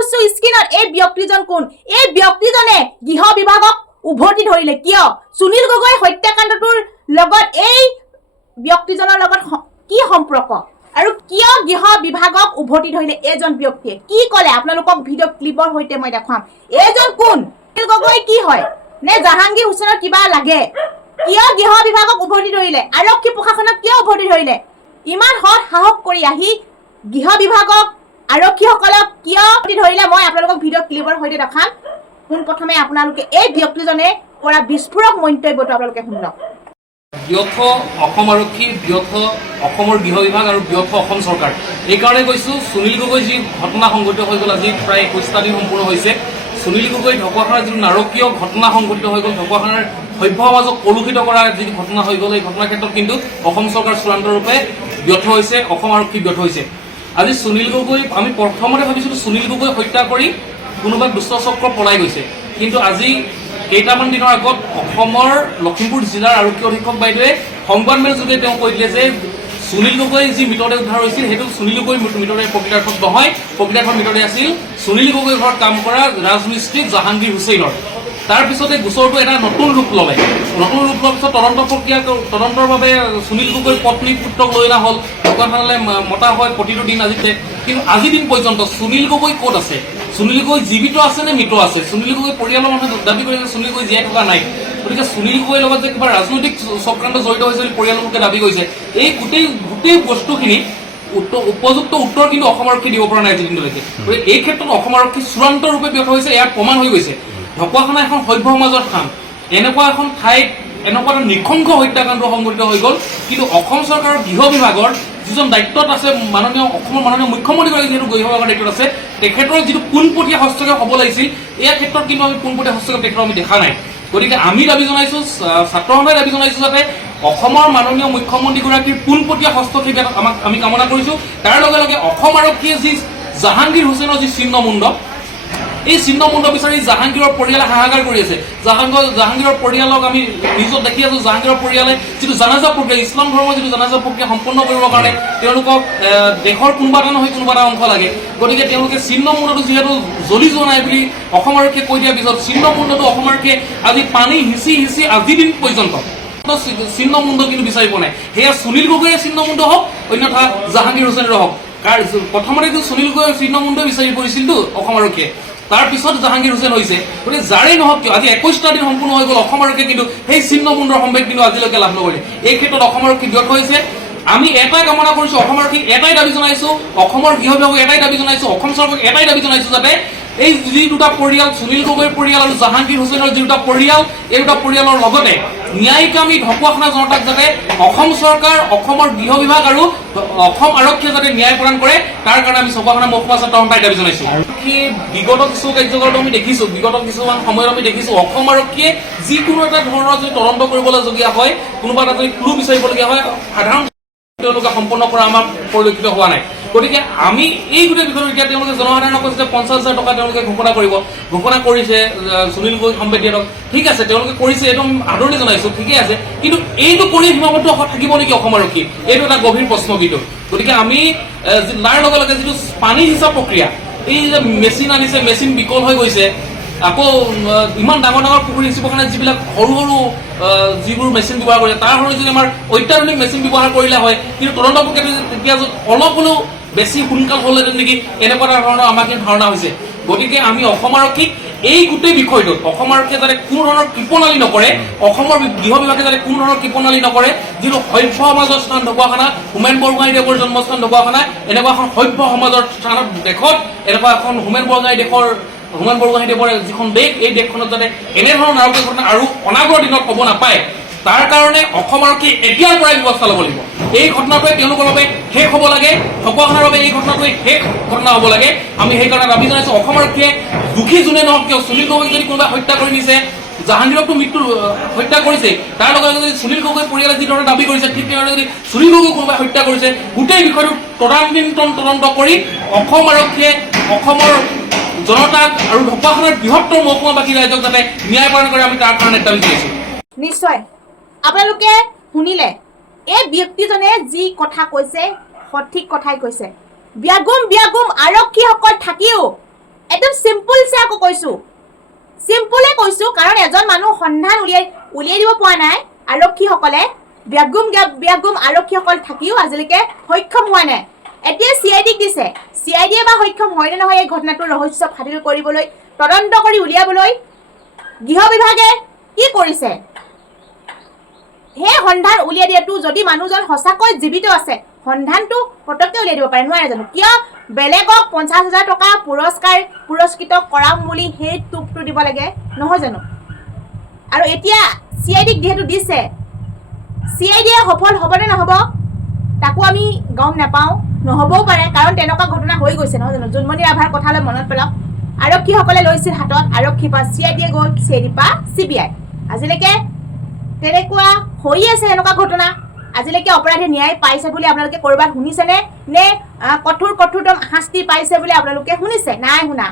থৈছো স্ক্ৰীনত এই ব্যক্তিজন কোন এই ব্যক্তিজনে গৃহ বিভাগক উভতি ধৰিলে কিয় সুনীল গগৈ হত্যাকাণ্ডটোৰ লগত এই ব্যক্তিজনৰ লগত কি সম্পৰ্ক আৰু কিয় গৃহ বিভাগক উভতি ধৰিলে এজন ব্যক্তিয়ে কি ক'লে আপোনালোকক ভিডিঅ' ক্লিপৰ সৈতে মই দেখাম এজন কোন সুনীল গগৈ কি হয় নে জাহাংগীৰ হুছেইনৰ কিবা লাগে কিয় গৃহ বিভাগক উভতি ধৰিলে আৰক্ষী প্ৰশাসনক কিয় উভতি ধৰিলে ইমান হট সাহস কৰি আহি গৃহ বিভাগক আৰক্ষীসকলক কিয় উভতি ধৰিলে মই আপোনালোকক ভিডিঅ' ক্লিপৰ সৈতে দেখাম পোনপ্ৰথমে আপোনালোকে এই ব্যক্তিজনে কৰা বিস্ফোৰক মন্তব্যটো আপোনালোকে শুনক ব্যৰ্থ অসম আৰক্ষী ব্যৰ্থ অসমৰ গৃহ বিভাগ আৰু ব্যৰ্থ অসম চৰকাৰ এইকাৰণে কৈছোঁ সুনীল গগৈ যি ঘটনা সংঘটিত হৈ গ'ল আজি প্ৰায় 21টা দিন সম্পূৰ্ণ হৈছে সুনীল গগৈ ঢকুৱাখানাৰ যিটো নাৰকীয় ঘটনা সংঘটিত হৈ গ'ল ঢকুৱাখানাৰ সভ্য সমাজক কলুষিত কৰা যিটো ঘটনা হৈ গ'ল এই ঘটনাৰ ক্ষেত্ৰত কিন্তু অসম চৰকাৰ চূড়ান্তৰূপে ব্যৰ্থ হৈছে অসম আৰক্ষী ব্যৰ্থ হৈছে আজি সুনীল গগৈ আমি প্ৰথমতে ভাবিছিলোঁ সুনীল গগৈ হত্যা কৰি কোনোবা দুষ্ট চক্ৰ পলাই গৈছে কিন্তু আজি কেইটামান দিনৰ আগত অসমৰ লখিমপুৰ জিলাৰ আৰক্ষী অধীক্ষক বাইদেৱে সংবাদমেল যোগে তেওঁ কৈ দিলে যে সুনীল গগৈ যি মৃতদেহ উদ্ধাৰ হৈছিল সেইটো সুনীল গগৈ মৃতদেহ প্ৰকৃতাৰ্থত নহয় প্ৰকৃতাৰ্থত মৃতদেহ আছিল সুনীল গগৈ ঘৰত কাম কৰা ৰাজমিস্ত্ৰী জাহাংগীৰ হুছেইনৰ তাৰপিছতে গোচৰটো এটা নতুন ৰূপ ল'লে নতুন ৰূপ লোৱাৰ পিছত তদন্তৰ বাবে সুনীল গগৈৰ পত্নী পুত্ৰক লৈ অনা হ'ল ঢকুৱাখানালৈ মতা হয় প্ৰতিটো দিন আজিতে কিন্তু আজি দিন পৰ্যন্ত সুনীল গগৈ ক'ত আছে সুনীল গগৈ জীৱিত আছে নে মৃত আছে সুনীল গগৈ পৰিয়ালৰ মানুহে দাবী কৰিছে সুনীল গগৈ জীয়াই থকা নাই গতিকে সুনীল গগৈৰ লগত যে কিবা ৰাজনৈতিক চক্ৰান্ত জড়িত হৈছে বুলি পৰিয়ালৰ লোকে দাবী কৰিছে এই গোটেই বস্তুখিনি উপযুক্ত উত্তৰ কিন্তু অসম আৰক্ষী দিব পৰা নাই আজিলৈকে গতিকে এই ক্ষেত্ৰত অসম আৰক্ষী চূড়ান্তৰূপে ব্যৰ্থ হৈছে ইয়াৰ প্ৰমাণ হৈ গৈছে ঢকুৱাখানা এখন সভ্য সমাজৰ স্থান এনেকুৱা এখন ঠাইত এনেকুৱা এটা নৃশংস হত্যাকাণ্ড সংঘটিত হৈ গ'ল কিন্তু অসম চৰকাৰৰ গৃহ বিভাগৰ যিজন দায়িত্বত আছে অসমৰ মাননীয় মুখ্যমন্ত্ৰীগৰাকী যিহেতু গৃহ বিভাগৰ দায়িত্বত আছে তেখেতৰ যিটো পোনপটীয়া হস্তক্ষেপ হ'ব লাগিছিল এই ক্ষেত্ৰত কিন্তু আমি পোনপটীয়া হস্তক্ষেপ তেখেতৰ আমি দেখা নাই গতিকে আমি দাবী জনাইছোঁ ছাত্ৰ সন্থাই দাবী জনাইছোঁ যাতে অসমৰ মাননীয় মুখ্যমন্ত্ৰীগৰাকীৰ পোনপটীয়া হস্তক্ষেপ আমি কামনা কৰিছোঁ তাৰ লগে লগে অসম আৰক্ষীয়ে যি জাহাংগীৰ হুছেইনৰ যি ছিন্নমুণ্ড এই ছিন্নমুণ্ড বিচাৰি জাহাংগীৰৰ পৰিয়ালে হাহাকাৰ কৰি আছে জাহাংগীৰৰ পৰিয়ালক আমি নিউজত দেখি আছোঁ জাহাংগীৰৰ পৰিয়ালে যিটো জানাজা প্ৰক্ৰিয়া ইছলাম ধৰ্মৰ যিটো জানাজা প্ৰক্ৰিয়া সম্পন্ন কৰিবৰ কাৰণে তেওঁলোকক দেশৰ কোনোবা এটা নহয় কোনোবা এটা অংশ লাগে গতিকে তেওঁলোকে ছিন্নমুণ্ডটো যিহেতু জ্বলি যোৱা নাই বুলি অসম আৰক্ষীয়ে কৈ দিয়াৰ পিছত ছিন্নমুণ্ডটো অসম আৰক্ষীয়ে আজি পানী সিঁচি আজি দিন পৰ্যন্ত ছিন্নমুণ্ড কিন্তু বিচাৰি পোৱা নাই সেয়া সুনীল গগৈৰে ছিন্নমুণ্ড হওক অন্যথা জাহাংগীৰ হুছেইনৰে হওক প্ৰথমতে কিন্তু সুনীল গগৈৰ ছিন্নমুণ্ড বিচাৰি পৰিছিলতো অসম আৰক্ষীয়ে তাৰপিছত জাহাংগীৰ হুছেইন হৈছে গতিকে যাৰেই নহওক কিয় আজি 21টা দিন সম্পূৰ্ণ হৈ গ'ল অসম আৰক্ষীয়ে কিন্তু সেই ছিন্নমুণ্ডৰ সম্ভেদ কিন্তু আজিলৈকে লাভ নকৰিলে এই ক্ষেত্ৰত অসম আৰক্ষী ব্যৰ্থ হৈছে আমি এটাই কামনা কৰিছোঁ অসম আৰক্ষীক এটাই দাবী জনাইছোঁ অসমৰ গৃহ বিভাগক এটাই দাবী জনাইছোঁ অসম চৰকাৰক এটাই দাবী জনাইছোঁ যাতে এই যি দুটা পৰিয়াল সুনীল গগৈৰ পৰিয়াল আৰু জাহাংগীৰ হুছেইনৰ যি দুটা পৰিয়াল এই দুটা পৰিয়ালৰ লগতে ন্যায়িকামী ঢকুৱাখানা জনতাক যাতে অসম চৰকাৰ অসমৰ গৃহ বিভাগ আৰু অসম আৰক্ষীয়ে যাতে ন্যায় প্ৰদান কৰে তাৰ কাৰণে আমি ঢকুৱাখানা মহকুমা ছাত্ৰ সন্থাই দাবী জনাইছোঁ বিগত কিছু কাৰ্যকলাপ আমি দেখিছোঁ বিগত কিছুমান সময়ত আমি দেখিছোঁ অসম আৰক্ষীয়ে যিকোনো এটা ধৰণৰ যদি তদন্ত কৰিবলগীয়া হয় কোনোবা এটা যদি ক্লু বিচাৰিবলগীয়া হয় সাধাৰণ তেওঁলোকে সম্পন্ন কৰা আমাৰ পৰিলক্ষিত হোৱা নাই গতিকে আমি এই গোটেই বিষয়টো এতিয়া তেওঁলোকে জনসাধাৰণক কৈছে যে 50,000 টকা তেওঁলোকে ঘোষণা কৰিছে সুনীল গগৈ সম্বেদীয়ক ঠিক আছে তেওঁলোকে কৰিছে এইটো আদৰণি জনাইছোঁ ঠিকেই আছে কিন্তু এইটো কৰি সীমাবদ্ধ থাকিব নেকি অসম আৰক্ষী এইটো এটা গভীৰ প্ৰশ্নবিদ্ধ গতিকে আমি তাৰ লগে লগে যিটো পানী সিঁচা প্ৰক্ৰিয়া এই যে মেচিন আনিছে মেচিন বিকল হৈ গৈছে আকৌ ইমান ডাঙৰ পুখুৰী সিঁচিবৰ কাৰণে যিবিলাক সৰু যিবোৰ মেচিন ব্যৱহাৰ কৰে তাৰ সলনি যদি আমাৰ অত্যাধুনিক মেচিন ব্যৱহাৰ কৰিলে হয় কিন্তু তদন্ত প্ৰক্ৰিয়াটো তেতিয়া অলপ হ'লেও বেছি সোনকাল হ'লহেঁতেন নেকি এনেকুৱা এটা ধৰণৰ আমাৰ কিন্তু ধাৰণা হৈছে গতিকে আমি অসম আৰক্ষীক এই গোটেই বিষয়টোত অসম আৰক্ষীয়ে যাতে কোনো ধৰণৰ কৃপণালী নকৰে অসমৰ গৃহ বিভাগে যাতে কোনো ধৰণৰ কৃপণালী নকৰে যিটো সভ্য সমাজৰ স্থান ঢকুৱাখানা হোমেন বৰগোহাঞিদেৱৰ জন্মস্থান ঢকুৱাখানা এনেকুৱা এখন সভ্য সমাজৰ স্থানত দেশত এনেকুৱা এখন হোমেন বৰগোহাঞিদেৱৰ যিখন দেশ এই দেশখনত যাতে এনেধৰণৰ নাৰকীয় ঘটনা আৰু অনাগত দিনত হ'ব নাপায় তাৰ কাৰণে অসম আৰক্ষী এতিয়াৰ পৰাই ব্যৱস্থা ল'ব লাগিব এই ঘটনাটোৱে তেওঁলোকৰ বাবে শেষ হ'ব লাগে ঢকুৱাখানাৰ বাবে এই ঘটনাটোৱে শেষ ঘটনা হ'ব লাগে আমি সেইকাৰণে দাবী জনাইছোঁ অসম আৰক্ষীয়ে দুখী যোনে নহওক কিয় সুনীল গগৈক যদি কোনোবাই হত্যা কৰি নিছে জাহাংগীৰকতো মৃত্যু হত্যা কৰিছে তাৰ লগে লগে যদি সুনীল গগৈ পৰিয়ালে যিধৰণে দাবী কৰিছে ঠিক তেনেদৰে যদি সুনীল গগৈ কোনোবাই হত্যা কৰিছে গোটেই বিষয়টো তদন্ত কৰি অসম আৰক্ষীয়ে অসমৰ জনতাক আৰু ঢকুৱাখানাৰ বৃহত্তৰ মহকুমাবাসী ৰাইজক যাতে ন্যায় প্ৰদান কৰে আমি তাৰ কাৰণে দাবী জনাইছোঁ নিশ্চয় আপোনালোকে শুনিলে এই ব্যক্তিজনে যি কথা কৈছে সঠিক কথাই কৈছে ব্যাগুম আৰক্ষীসকল থাকিও একদম চিম্পুলছে আকৌ কৈছোঁ, চিম্পুলে কৈছোঁ, কাৰণ এজন মানুহ সন্ধান উলিয়াই দিব পৰা নাই আৰক্ষীসকলে, ব্যাগুম আৰক্ষীসকল থাকিও আজিলৈকে সক্ষম হোৱা নাই। এতিয়া CIDক দিছে, CIDয়ে বা সক্ষম হয় নে নহয় এই ঘটনাটোৰ ৰহস্য ফাদিল কৰিবলৈ, তদন্ত কৰি উলিয়াবলৈ গৃহ বিভাগে কি কৰিছে? সেই সন্ধান উলিয়াই দিয়াটো, যদি মানুহজন সঁচাকৈ জীৱিত আছে, সন্ধানটো পটককৈ উলিয়াই দিব পাৰে, নোৱাৰে জানো? কিয় বেলেগক 50,000 টকা পুৰস্কৃত কৰাম বুলি সেই টোপটো দিব লাগে, নহয় জানো? আৰু এতিয়া CIDক যিহেতু দিছে, CIDয়ে সফল হ'বনে নহ'ব তাকো আমি গম নাপাওঁ, নহ'বও পাৰে, কাৰণ তেনেকুৱা ঘটনা হৈ গৈছে, নহয় জানো? জোনমণি ৰাভাৰ কথালৈ মনত পেলাওক, আৰক্ষীসকলে লৈছিল হাতত, আৰক্ষীৰ পৰা CIDয়ে গ'ল, CIDৰ পৰা CBI। আজিলৈকে তেনেকুৱা হৈ আছে এনেকুৱা ঘটনা। আজিলৈকে অপৰাধী ন্যায় পাইছে বুলি আপোনালোকে ক'ৰবাত শুনিছেনে? নে কঠোৰতম শাস্তি পাইছে বুলি আপোনালোকে শুনিছে? নাই শুনা।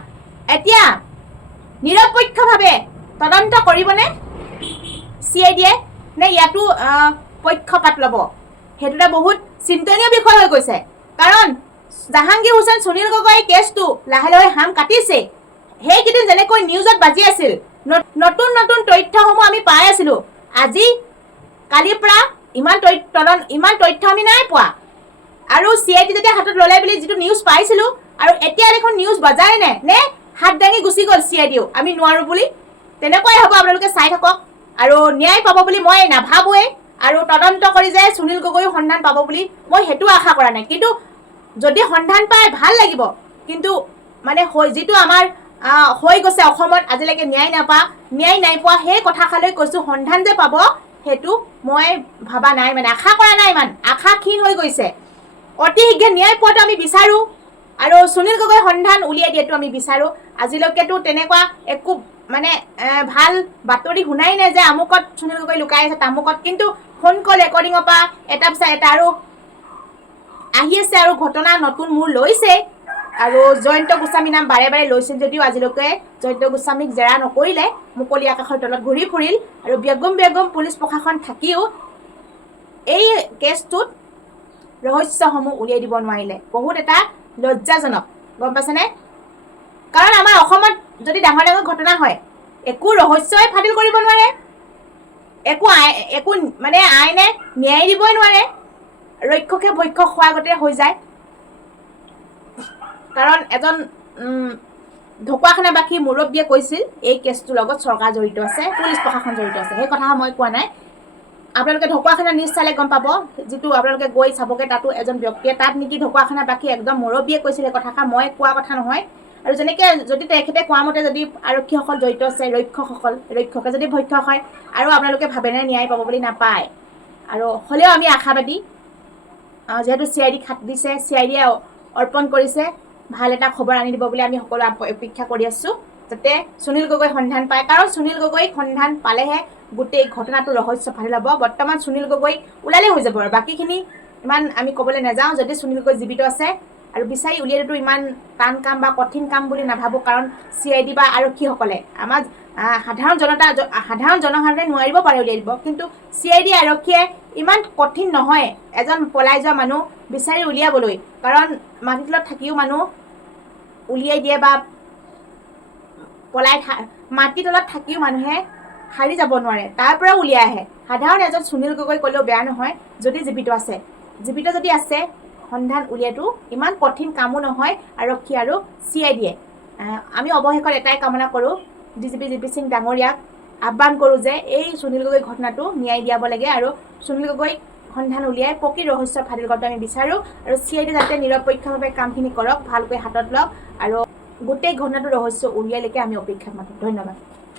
এতিয়া নিৰপেক্ষভাৱে তদন্ত কৰিবনে CIDয়ে, নে ইয়াতো পক্ষপাত ল'ব? সেইটো এটা বহুত চিন্তনীয় বিষয় হৈ গৈছে, কাৰণ জাহাংগীৰ হুছেইন সুনীল গগৈ কেছটো লাহে লাহে হাম কাটিছে। সেইকেইদিন যেনেকৈ নিউজত বাজি আছিল, নতুন তথ্যসমূহ আমি পাই আছিলোঁ। আজি কালিৰ পৰা ইমান তথ্য আমি নাই পোৱা। আৰু CID যেতিয়া হাতত ল'লে বুলি যিটো নিউজ পাইছিলোঁ, আৰু এতিয়া দেখোন নিউজ বজাই নে হাত দাঙি গুচি গ'ল CIDও, আমি নোৱাৰোঁ বুলি। তেনেকুৱাই হ'ব, আপোনালোকে চাই থাকক। আৰু ন্যায় পাব বুলি মই নাভাবোৱেই, আৰু তদন্ত কৰি যে সুনীল গগৈও সন্ধান পাব বুলি মই সেইটো আশা কৰা নাই। কিন্তু যদি সন্ধান পায় ভাল লাগিব, কিন্তু মানে যিটো আমাৰ হৈ গৈছে অসমত আজিলৈকে ন্যায় নাই পোৱা, সেই কথাষাৰলৈ কৈছোঁ। সন্ধান যে পাব সেইটো মই ভাবা নাই, মানে আশা কৰা নাই, ইমান আশা ক্ষীণ হৈ গৈছে। অতি শীঘ্ৰে ন্যায় পোৱাটো আমি বিচাৰোঁ, আৰু সুনীল গগৈ সন্ধান উলিয়াই দিয়াটো আমি বিচাৰোঁ। আজিলৈকেতো তেনেকুৱা একো মানে ভাল বাতৰি শুনাই নাই যে আমুকত সুনীল গগৈ লুকাই আছে, তামুকত। কিন্তু ফোন কল ৰেকৰ্ডিঙৰ পৰা এটা পিছত এটা আৰু আহি আছে, আৰু ঘটনা নতুন মূৰ লৈছে। আৰু জয়ন্ত গোস্বামী নাম বাৰে বাৰে লৈছিল যদিও আজিলৈকে জয়ন্ত গোস্বামীক জেৰা নকৰিলে, মুকলি আকাশৰ তলত ঘূৰি ফুৰিল। আৰু বেগম পুলিচ প্ৰশাসন থাকিও এই কেছটোত ৰহস্যসমূহ উলিয়াই দিব নোৱাৰিলে। বহুত এটা লজ্জাজনক, গম পাইছেনে? কাৰণ আমাৰ অসমত যদি ডাঙৰ ঘটনা হয়, একো ৰহস্যই ফাদিল কৰিব নোৱাৰে, একো মানে আইনে ন্যায় দিবই নোৱাৰে, ৰক্ষকে ভক্ষক হোৱাৰ আগতে হৈ যায়। কাৰণ এজন ঢকুৱাখানাবাসী মুৰব্বীয়ে কৈছিল এই কেছটোৰ লগত চৰকাৰ জড়িত আছে, পুলিচ প্ৰশাসন জড়িত আছে। সেই কথা মই কোৱা নাই, আপোনালোকে ঢকুৱাখানা নিউজ চালে গম পাব। যিটো আপোনালোকে গৈ চাবগৈ, তাতো এজন ব্যক্তিয়ে তাত নেকি ঢকুৱাখানাবাসী একদম মুৰব্বীয়ে কৈছিল এই কথাষাৰ, মই কোৱা কথা নহয়। আৰু যেনেকৈ যদি তেখেতে কোৱা মতে যদি আৰক্ষীসকল জড়িত আছে, ৰক্ষকে যদি ভক্ষক হয়, আৰু আপোনালোকে ভাবেনে ন্যায় পাব বুলি? নাপায়। আৰু হ'লেও আমি আশাবাদী, যিহেতু CIDক হাত দিছে, CIDয়ে অৰ্পণ কৰিছে, ভাল এটা খবৰ আনি দিব বুলি আমি সকলো অপেক্ষা কৰি আছোঁ, যাতে সুনীল গগৈ সন্ধান পায়। কাৰণ সুনীল গগৈক সন্ধান পালেহে গোটেই ঘটনাটো ৰহস্য ফাদিল হ'ব। বৰ্তমান সুনীল গগৈ ওলালে হৈ যাব, আৰু বাকীখিনি ইমান আমি ক'বলৈ নাযাওঁ। যদি সুনীল গগৈ জীৱিত আছে আৰু বিচাৰি উলিয়াইটো ইমান টান কাম বা কঠিন কাম বুলি নাভাবোঁ, কাৰণ CID বা আৰক্ষীসকলে আমাৰ সাধাৰণ জনসাধাৰণে নোৱাৰিব পাৰে উলিয়াই দিব, কিন্তু CID আৰক্ষীয়ে ইমান কঠিন নহয় এজন পলাই যোৱা মানুহ বিচাৰি উলিয়াবলৈ। কাৰণ মাটিতলত থাকিও মানুহ উলিয়াই দিয়ে, বা মাটিৰ তলত থাকিও মানুহে হাৰি যাব নোৱাৰে, তাৰ পৰা উলিয়াই আহে। সাধাৰণ এজন সুনীল গগৈ ক'লেও বেয়া নহয়, যদি জীৱিত যদি আছে, সন্ধান উলিয়াটো ইমান কঠিন কামো নহয় আৰক্ষী আৰু CIDয়ে। আমি অৱশেষত এটাই কামনা কৰোঁ, DGP JP সিং ডাঙৰীয়াক আহ্বান কৰোঁ যে এই সুনীল গগৈ ঘটনাটো ন্যায় দিয়াব লাগে, আৰু সুনীল গগৈ সন্ধান উলিয়াই প্ৰকৃত ৰহস্য ফাদিল কৰাটো আমি বিচাৰোঁ। আৰু CID যাতে নিৰপেক্ষভাৱে কামখিনি কৰক, ভালকৈ হাতত লওক, আৰু গোটেই ঘটনাটোৰ ৰহস্য উলিয়াইলৈকে আমি অপেক্ষাত মাতোঁ। ধন্যবাদ।